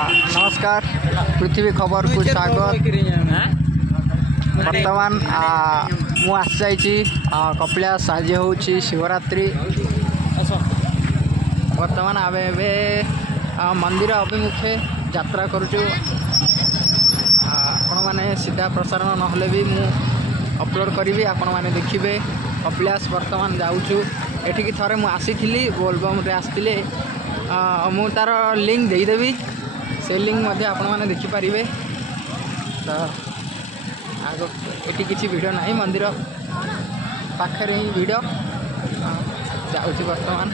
नमस्कार पृथ्वी खबर को स्वागत। बर्तमान मु आसी कपिलास आज हूँ शिवरात्रि। बर्तमान आम मंदिर अभिमुखे यात्रा करुचु। आपण मैंने सीधा प्रसारण नहले भी मु अपलोड करी आपण मैंने देखिए। कपिलास बर्तमान जाऊँ एठिकी थरे मु आसी बोलबम आसती मु तार लिंक देदेवी से लिंक आपण मैंने देखिपारे। तो आग ये किसी भिड़ ना मंदिर पाखे ही भिड़ जाऊँ। बर्तमान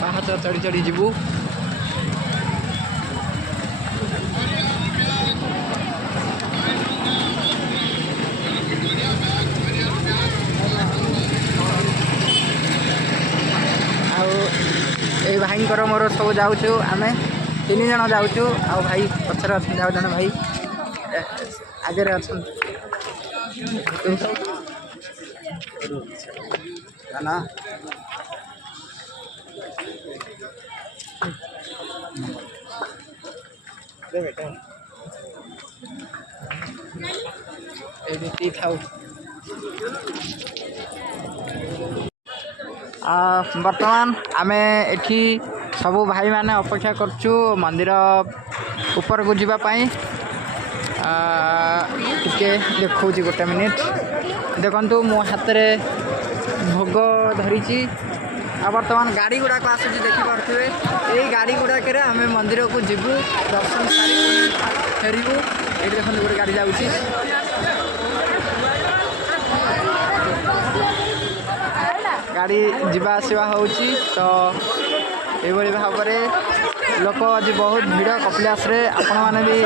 पाहाच चढ़ी चढ़ी जीवु। ए भाई मोर सब जाऊँ आम 3 जन जाऊँ। आ भाई पचर अच्छा जन भाई आगे अच्छा ना एमती था। बर्तमान आम एठी सब भाई माने अपेक्षा करचु मंदिर ऊपर को जीवाई। टिके देखा गोटे मिनिट देखु मो हाथ में भोग धरी। बर्तमान गाड़ी गुड़ाक आसूँ देखिपे। यही गाड़ी गुड़ाक आम मंदिर को जीवु दर्शन सारी फेरबू। ये देखो गोटे गाड़ी जाऊँगी। गाड़ी जीवा आसवा हो तो ये भाव में लोक आज बहुत भिड़ कपिलास रे। आपण मैंने भी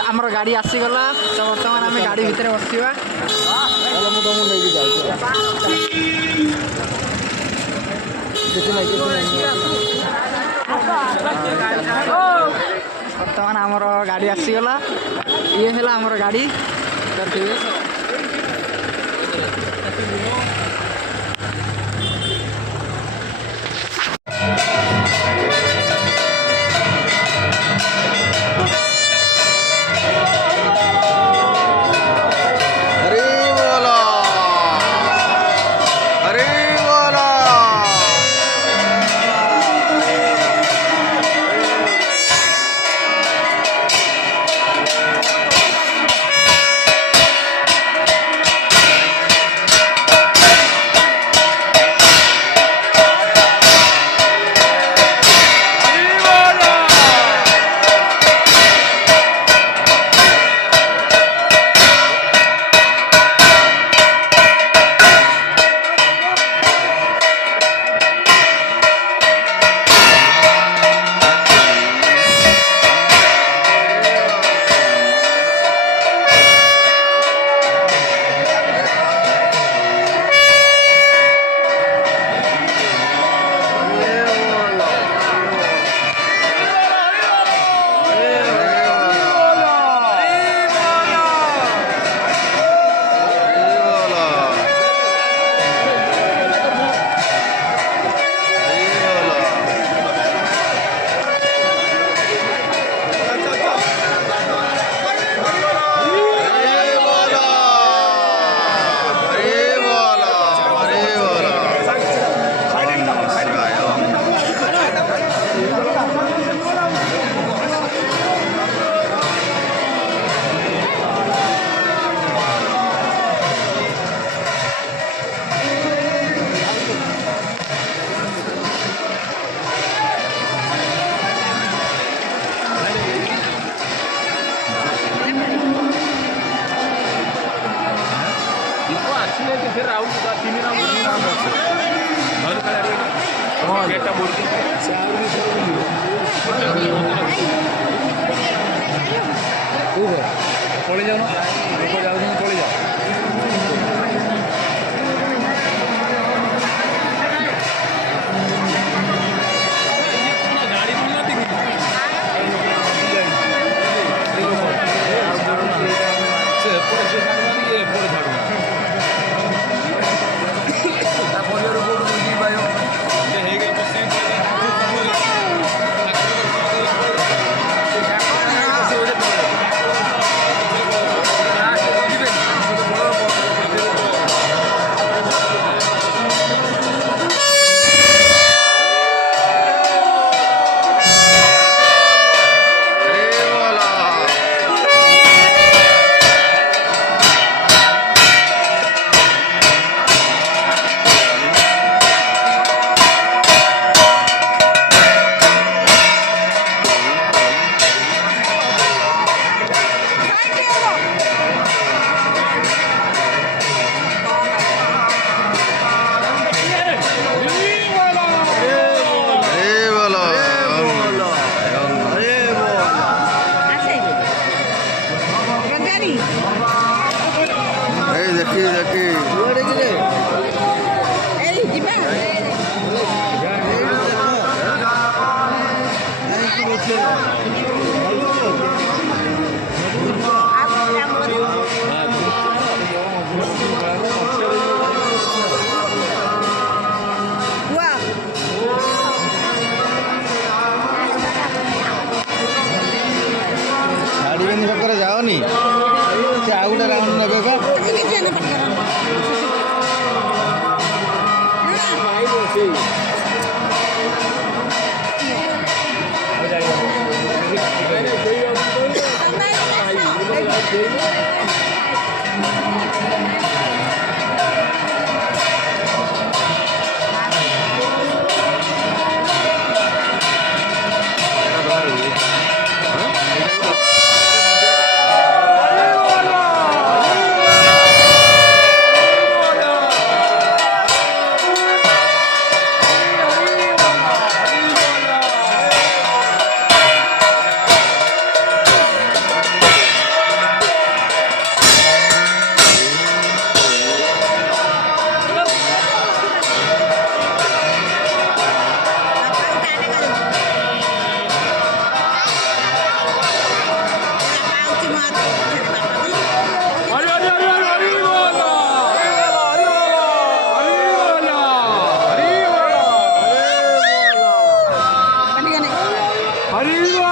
आमर गाड़ी आसीगला तो बर्तमान आम गाड़ी भितर बसवा। बर्तमान आमर गाड़ी आसीगला। ये है आमर गाड़ी पड़े जाओ पड़े जाओ। ଦେଖି ଦେଖି ଛାଡ଼ିବେନି ପାଖରେ ଯାଅନି ସେ ଆଉ ଗୋଟେ ରାଉଣ୍ଡ ନେବେ ବା Arriba!